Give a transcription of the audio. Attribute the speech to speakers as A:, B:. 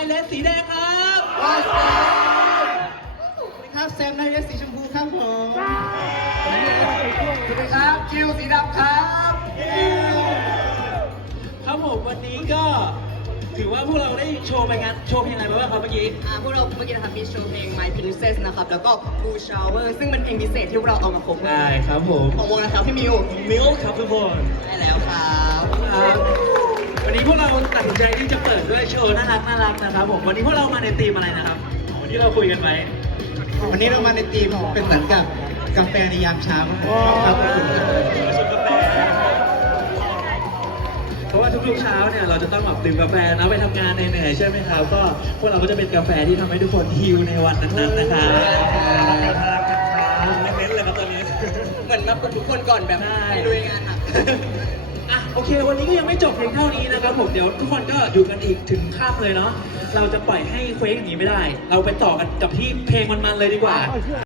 A: เลสสีแดงครับ
B: สวัสดีครับแซมไนเรสสีชมพูครับผมสวัสดีครับคิวสีดำครับ
A: ครับผมวันนี้ก็ถือว่าพวกเราได้โชว์ไปงานโชว์เพลงอะไรไปบ้างครับเมื่อกี้
C: พวกเราเมื่อกี้นะครับมีโชว์เพลง My Princess นะครับแล้วก็ Blue Shower ซึ่งเป็นเพลงพิเศษที่เราเอามาคบ
A: ได้ครับผม
C: ของวงนะครับพี่มิว
A: มิลครับทุกคน
C: ได้แล้วครับ
A: วันนี้พวกเราตัดสินใจที่จะเปิดด้วยโชว์น่ารักนะครับผมวันนี้พวกเรามาในธีมอะไรนะครับวันนี้เราคุยกันไว้
B: วันนี้เรามาในทีมเป็นเหมือนกับกาแฟในยามเช้าครับ
A: เพราะว่าทุกๆเช้าเนี่ยเราจะต้องแบบดื่มกาแฟนะไปทำงานเหนื่อยๆใช่ไหมครับก็พวกเราก็จะเป็นกาแฟที่ทำให้ทุกคนฮิลในวันนั้นๆนะครับเน้นเลยครับตอนนี้
C: เหมือนมาปลุกทุกคนก่อนแบบไปลุยงานหนัก
A: โอเควันนี้ก็ยังไม่จบเพียงเท่านี้นะครับผมเดี๋ยวทุกคนก็อยู่กันอีกถึงค่ำเลยเนาะเราจะปล่อยให้เคว้งอย่างนี้ไม่ได้เราไปต่อกันกับที่เพลงมันๆเลยดีกว่า